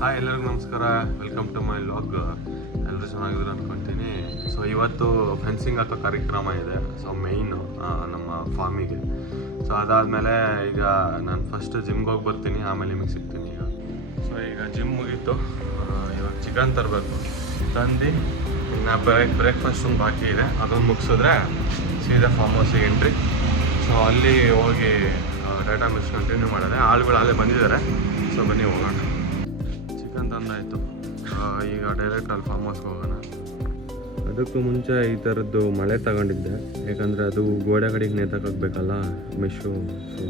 Hi ಎಲ್ಲರಿಗೂ ನಮಸ್ಕಾರ, welcome to my vlog. ಎಲ್ಲರೂ ಚೆನ್ನಾಗಿದ್ರು ಅಂದ್ಕೊತೀನಿ. ಸೊ ಇವತ್ತು ಫೆನ್ಸಿಂಗ್ ಅಥವಾ ಕಾರ್ಯಕ್ರಮ ಇದೆ. ಸೊ ಮೇಯ್ನು ನಮ್ಮ ಫಾರ್ಮಿಗೆ. ಸೊ ಅದಾದಮೇಲೆ ಈಗ ನಾನು ಫಸ್ಟ್ ಜಿಮ್ಗೆ ಹೋಗಿ ಬರ್ತೀನಿ, ಆಮೇಲೆ ನಿಮಗೆ ಸಿಗ್ತೀನಿ. ಈಗ ಜಿಮ್ ಮುಗೀತು. ಇವಾಗ ಚಿಕನ್ ತರಬೇಕು, ತಂದು ಇನ್ನು ಬ್ರೇಕ್ಫಾಸ್ಟ್ ಒಂದು ಬಾಕಿ ಇದೆ, ಅದೊಂದು ಮುಗಿಸಿದ್ರೆ ಸೀದಾ ಫಾರ್ಮ್ ಹೌಸಿಗೆ ಎಂಟ್ರಿ. ಸೊ ಅಲ್ಲಿ ಹೋಗಿ ಡೇಟಾ ಮಿಕ್ಸ್ ಕಂಟಿನ್ಯೂ ಮಾಡಿದೆ. ಆಳುಗಳು ಅಲ್ಲೇ ಬಂದಿದ್ದಾರೆ. ಸೊ ಬನ್ನಿ ಹೋಗೋಣ. ಚಿಕನ್ ತಂದಾಯಿತು, ಈಗ ಡೈರೆಕ್ಟ್ ಅಲ್ಲಿ ಫಾರ್ಮ್ ಹೌಸ್ಗೆ ಹೋಗೋಣ. ಅದಕ್ಕೂ ಮುಂಚೆ ಈ ಥರದ್ದು ಮಳೆ ತಗೊಂಡಿದ್ದೆ, ಯಾಕಂದರೆ ಅದು ಗೋಡೆ ಕಡೆಗೆ ನೇತಾಕಬೇಕಲ್ಲ ಮೆಶ್ಶು.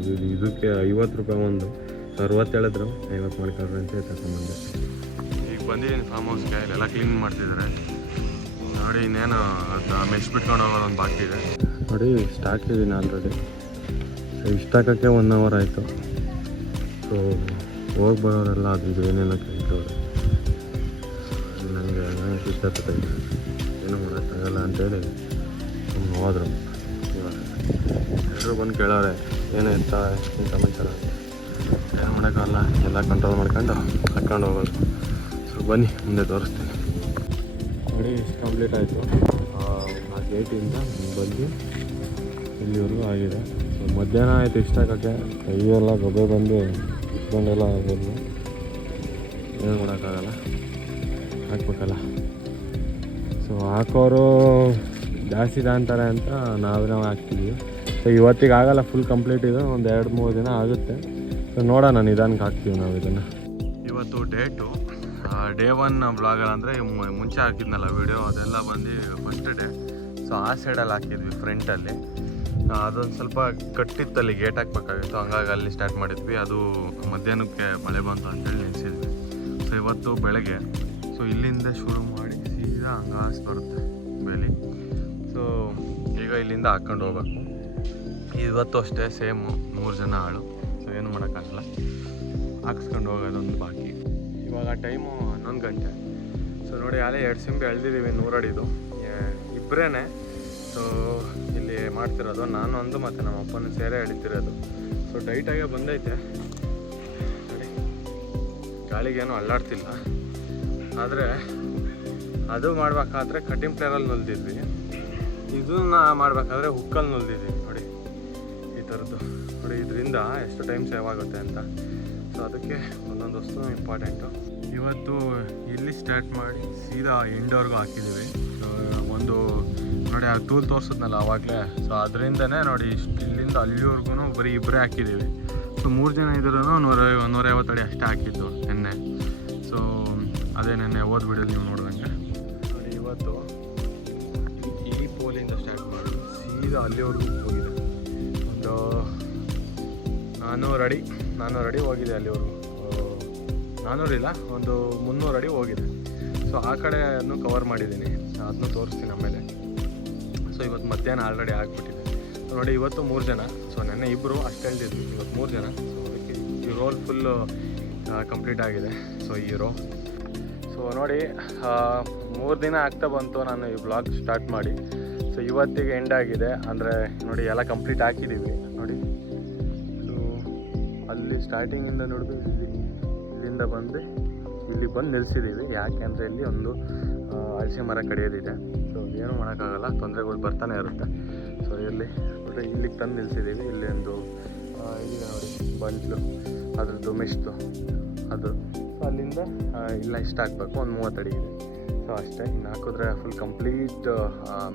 ಸೊ ಇದಕ್ಕೆ 50 ರೂಪಾಯಿ ಒಂದು. ಸೊ 60 ಹೇಳಿದ್ರು, 50 ಮಾಡ್ಕೊಳ್ರಿ ಅಂತ ತಗೊಂಬಂದೆ. ಈಗ ಬಂದಿದ್ದೀನಿ ಫಾರ್ಮ್ ಹೌಸ್ಗೆ. ಇಲ್ಲೆಲ್ಲ ಕ್ಲೀನ್ ಮಾಡ್ತಿದ್ದಾರೆ ನೋಡಿ. ಇನ್ನೇನು ಮೆಶ್ ಬಿಟ್ಕೊಂಡು ಹೋಗೋದೊಂದು ಬಾಕಿ ಇದೆ ನೋಡಿ. ಸ್ಟಾಕ್ ಇದ್ದೀನಿ ಆಲ್ರೆಡಿ. ಸೊ ಇಷ್ಟ ಹಾಕೋಕ್ಕೆ 1 ಅವರ್ ಆಯಿತು. ಸೊ ಹೋಗಿ ಬರೋರೆಲ್ಲ ಅದು ಇದು ಏನೇನೋ ಕೇಳ್ತವ್ರೆ. ನನಗೆ ಸುಸ್ತಾಗ್ತದೆ, ಏನೂ ಮಾಡೋಕ್ಕಾಗಲ್ಲ ಅಂತೇಳಿ ಹೋದ್ರು. ಇವಾಗ ಎಲ್ಲರೂ ಬಂದು ಕೇಳೋರೆ ಏನಾಯ್ತಾ ಏನು ಸಮಾಚಾರ. ಏನು ಮಾಡೋಕ್ಕಾಗಲ್ಲ, ಎಲ್ಲ ಕಂಟ್ರೋಲ್ ಮಾಡ್ಕೊಂಡು ಹಾಕ್ಕೊಂಡು ಹೋಗೋದು. ಸೊ ಬನ್ನಿ ಮುಂದೆ ತೋರಿಸ್ತೀನಿ ನೋಡಿ. ಇಷ್ಟು ಕಂಪ್ಲೀಟ್ ಆಯಿತು. ಆ ಗೇಟಿಂದ ಬಂದು ಇಲ್ಲಿವರೆಗೂ ಆಗಿದೆ. ಸೊ ಮಧ್ಯಾಹ್ನ ಆಯಿತು ಇಷ್ಟ ಹಾಕೋಕ್ಕೆ. ಕೈಯೆಲ್ಲ ಗೊಬ್ಬೆ ಬಂದು ಇಟ್ಕೊಂಡೆಲ್ಲ ಆಗ್ಬೋದು. ಏನು ಮಾಡೋಕ್ಕಾಗಲ್ಲ, ಹಾಕ್ಬೇಕಲ್ಲ. ಸೊ ಹಾಕೋರು ಜಾಸ್ತಿ ಅಂತಾರೆ ಅಂತ ನಾವು ಹಾಕ್ತಿದ್ವಿ. ಸೊ ಇವತ್ತಿಗೆ ಆಗಲ್ಲ ಫುಲ್ ಕಂಪ್ಲೀಟ್. ಇದು ಒಂದು 2-3 ದಿನ ಆಗುತ್ತೆ. ಸೊ ನೋಡೋಣ, ನಿಧಾನಕ್ಕೆ ಹಾಕ್ತೀವಿ ನಾವು ಇದನ್ನು. ಇವತ್ತು ಡೇಟು ಡೇ 1 ಬ್ಲಾಗಲ್ಲಿ, ಅಂದರೆ ಮುಂಚೆ ಹಾಕಿದ್ನಲ್ಲ ವೀಡಿಯೋ, ಅದೆಲ್ಲ ಬಂದು ಫಸ್ಟ್ ಡೇ. ಸೊ ಆ ಸೈಡಲ್ಲಿ ಹಾಕಿದ್ವಿ ಫ್ರಂಟಲ್ಲಿ. ಅದೊಂದು ಸ್ವಲ್ಪ ಕಟ್ಟಿತ್ತಲ್ಲಿ ಗೇಟ್ ಹಾಕ್ಬೇಕಾಗಿತ್ತು, ಹಂಗಾಗಿ ಅಲ್ಲಿ ಸ್ಟಾರ್ಟ್ ಮಾಡಿದ್ವಿ. ಅದು ಮಧ್ಯಾಹ್ನಕ್ಕೆ ಮಳೆ ಬಂತು ಅಂತೇಳಿ ನಿಲ್ಲಿಸಿದ್ವಿ. ಸೊ ಇವತ್ತು ಬೆಳಗ್ಗೆ ಸೊ ಇಲ್ಲಿಂದ ಶುರು ಮಾಡಿ ಸೀದಾ ಹಂಗಾಸ್ ಬರುತ್ತೆ ಬೇಲಿ. ಸೊ ಈಗ ಇಲ್ಲಿಂದ ಹಾಕ್ಕೊಂಡು ಹೋಗ್ಬೇಕು. ಇವತ್ತು ಅಷ್ಟೇ ಸೇಮು 3 ಜನ ಆಳು. ಸೊ ಏನು ಮಾಡೋಕ್ಕಾಗಲ್ಲ, ಹಾಕ್ಸ್ಕೊಂಡು ಹೋಗೋದೊಂದು ಬಾಕಿ. ಇವಾಗ ಟೈಮು 11 ಗಂಟೆ. ಸೊ ನೋಡಿ, ಅಲ್ಲೇ 2 ಸಿಂಬೆ ಎಳ್ದಿದ್ದೀವಿ 100 ಅಡಿದು, ಇಬ್ಬರೇ. ಸೊ ಇಲ್ಲಿ ಮಾಡ್ತಿರೋದು ನಾನು ಒಂದು ಮತ್ತು ನಮ್ಮ ಅಪ್ಪನ ಸೇರೆ ಎಳಿತಿರೋದು. ಸೊ ಟೈಟಾಗೆ ಬಂದೈತೆ ನೋಡಿ, ಗಾಳಿಗೇನು ಅಲ್ಲಾಡ್ತಿಲ್ಲ. ಆದರೆ ಅದು ಮಾಡಬೇಕಾದ್ರೆ ಕಟಿಂಗ್ ಪ್ಲೇರಲ್ಲಿ ನುಲ್ದಿದ್ವಿ, ಇದನ್ನ ಮಾಡಬೇಕಾದ್ರೆ ಹುಕ್ಕಲ್ಲಿ ನುಲ್ದಿದ್ವಿ ನೋಡಿ. ಈ ಥರದ್ದು ನೋಡಿ, ಇದರಿಂದ ಎಷ್ಟು ಟೈಮ್ ಸೇವ್ ಆಗುತ್ತೆ ಅಂತ. ಸೊ ಅದಕ್ಕೆ ಒಂದೊಂದು ವಸ್ತು ಇಂಪಾರ್ಟೆಂಟು. ಇವತ್ತು ಇಲ್ಲಿ ಸ್ಟಾರ್ಟ್ ಮಾಡಿ ಸೀದಾ ಇಂಡೋರ್ಗೂ ಹಾಕಿದ್ದೀವಿ. ಸೊ ಒಂದು ನೋಡಿ, ಆ ಟೂಲ್ ತೋರಿಸಿದ್ನಲ್ಲ ಆವಾಗಲೇ. ಸೊ ಅದರಿಂದನೇ ನೋಡಿ ಇಲ್ಲಿಂದ ಅಲ್ಲಿವರೆಗೂ ಬರೀ ಇಬ್ಬರೇ ಹಾಕಿದ್ದೀವಿ. ಸೊ 3 ಜನ ಇದ್ರೂ 150 ಅಡಿ ಅಷ್ಟೇ ಹಾಕಿದ್ದು ನೆನ್ನೆ. ಸೊ ಅದೇ ನೆನ್ನೆ ಓದ್ಬಿಡೋದು ನೀವು ನೋಡಿದಂಗೆ ನೋಡಿ. ಇವತ್ತು ಈ ಪೋಲಿಂದ ಸ್ಟಾರ್ಟ್ ಮಾಡಿ ಸೀದಾ ಅಲ್ಲಿವರೆಗೂ ಹೋಗಿದೆ. ಒಂದು 400 ಅಡಿ ಹೋಗಿದೆ ಅಲ್ಲಿವರೆಗೂ. 400 ಇಲ್ಲ, ಒಂದು 300 ಅಡಿ ಹೋಗಿದೆ. ಸೊ ಆ ಕಡೆಯನ್ನು ಕವರ್ ಮಾಡಿದ್ದೀನಿ, ಅದನ್ನು ತೋರಿಸ್ತೀನಿ ಆಮೇಲೆ. ಸೊ ಇವತ್ತು ಮಧ್ಯಾಹ್ನ ಆಲ್ರೆಡಿ ಆಗಿಬಿಟ್ಟಿದೆ ನೋಡಿ. ಇವತ್ತು 3 ಜನ. ಸೊ ನೆನ್ನೆ ಇಬ್ಬರು ಅಷ್ಟು ಹೇಳ್ತಿದ್ವಿ, ಇವತ್ತು 3 ಜನ. ಸೊ ಅದಕ್ಕೆ ಈ ರೋಲ್ ಫುಲ್ಲು ಕಂಪ್ಲೀಟ್ ಆಗಿದೆ. ಸೊ ಈ ರೋ ಸೊ ನೋಡಿ 3 ದಿನ ಆಗ್ತಾ ಬಂತು ನಾನು ಈ ಬ್ಲಾಗ್ ಸ್ಟಾರ್ಟ್ ಮಾಡಿ. ಸೊ ಇವತ್ತಿಗೆ ಎಂಡ್ ಆಗಿದೆ. ಅಂದರೆ ನೋಡಿ ಎಲ್ಲ ಕಂಪ್ಲೀಟ್ ಹಾಕಿದ್ದೀವಿ ನೋಡಿ. ಸೊ ಅಲ್ಲಿ ಸ್ಟಾರ್ಟಿಂಗಿಂದ ನೋಡಿದ್ವಿ, ಇಲ್ಲಿಂದ ಬಂದು ಇಲ್ಲಿ ಬಂದು ನಿಲ್ಲಿಸಿದ್ದೀವಿ. ಯಾಕೆಂದರೆ ಇಲ್ಲಿ ಒಂದು ಹಲಸೆ ಮರ ಕಡಿಯೋದಿದೆ. ಸೊ ಏನೂ ಮಾಡೋಕ್ಕಾಗಲ್ಲ, ತೊಂದರೆಗಳು ಬರ್ತಾನೆ ಇರುತ್ತೆ. ಸೊ ಇಲ್ಲಿ ನೋಡಿ, ಇಲ್ಲಿಗೆ ತಂದು ನಿಲ್ಲಿಸಿದ್ದೀವಿ. ಇಲ್ಲಿ ಒಂದು ಇದಿದೆ ನೋಡಿ, ಬಂಟ್ಲು ಅದ್ರದ್ದು ಮೆಶ್ದು ಅದು. ಸೊ ಅಲ್ಲಿಂದ ಇಲ್ಲ ಇಷ್ಟ ಹಾಕ್ಬೇಕು, ಒಂದು 30 ಅಡಿ ಇದೆ. ಸೊ ಅಷ್ಟೇ, ಇನ್ನು ಹಾಕಿದ್ರೆ ಫುಲ್ ಕಂಪ್ಲೀಟ್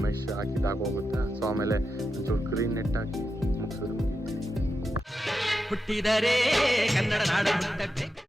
ಮೆಶ್ ಹಾಕಿದ್ದಾಗೋಗುತ್ತೆ. ಸೊ ಆಮೇಲೆ ಒಂಚೂರು ಗ್ರೀನ್ ನೆಟ್ ಹಾಕಿ ಮುಗಿಸೋದು.